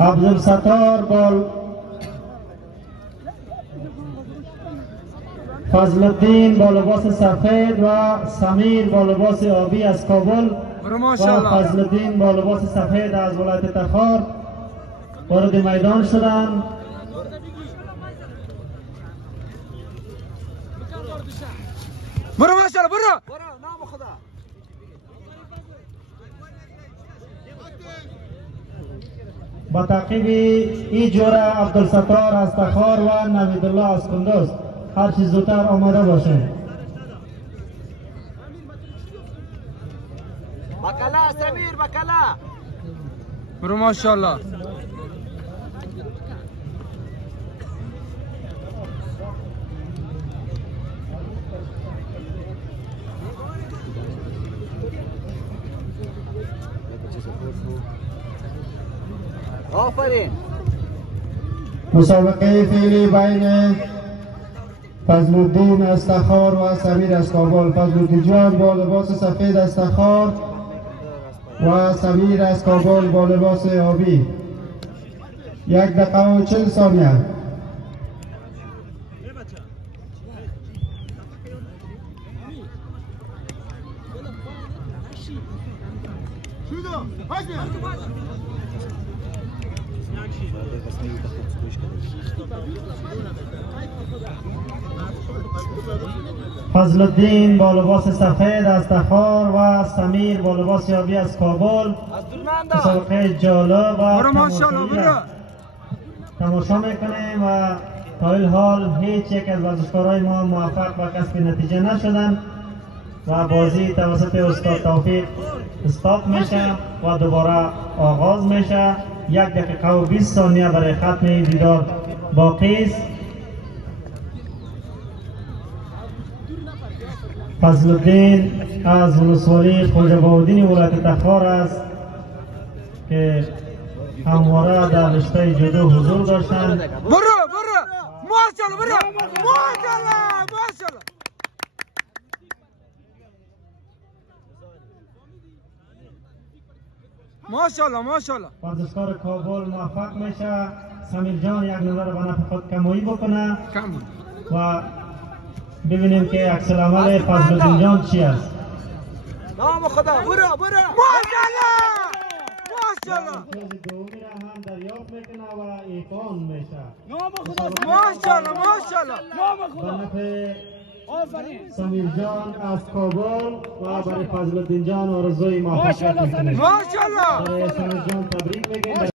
عبدالستار بال فضل الدین با لباس سفید و سمیر با لباس آبی از کابل و فضل الدین با لباس سفید از ولایت تخار وارد میدان شدند. برو ماشاءالله برو نام خدا. با تعقیب این جوره عبدالستار از تخار و نویدالله از کندوز هر چیز زودتر آماده باشه. بکلا سمیر بکلا برو ماشاءالله. آفرین. مسابقه فعلی بین فضل الدین از تخار و سمیر از کابل. فضل الدین جان با لباس سفید از تخار و سمیر از کابل با لباس آبی. 1 دقیقه و 40 ثانیه. فضل الدین با لباس سفید از تخار و سمیر با لباس آبی از کابل. مسابقه جالب و تماشا میکنیم و تا این حال هیچ یک از ورزشکارای ما موفق به کسب نتیجه نشدن و بازی توسط استاد توفیق استاپ میشه و دوباره آغاز میشه. 1 دقیقه و 20 ثانیه برای ختم این دیدار باقی است. فضل الدین از ولسوالی خواجه بهاءالدین ولایت تخار است که همواره در رشته جودو حضور داشتند. برو ماشاءالله برو ماشاءالله. ماشاءالله ورزشکار کابل موفق میشه. سمیر جان 1 نظر به نفع خود کمایی بکنه و ببینیم که عکس العمل فضل الدین جان چی است. نام خدا برو ماشاءالله. دومی را هم دریافت میکنه و ایقان میشه. ماشاءالله. به نفع سمیر جان از کابل و برای فضل الدین جان آرزوی موفقیت میکنیم. ماشاءالله. برای سمیر جان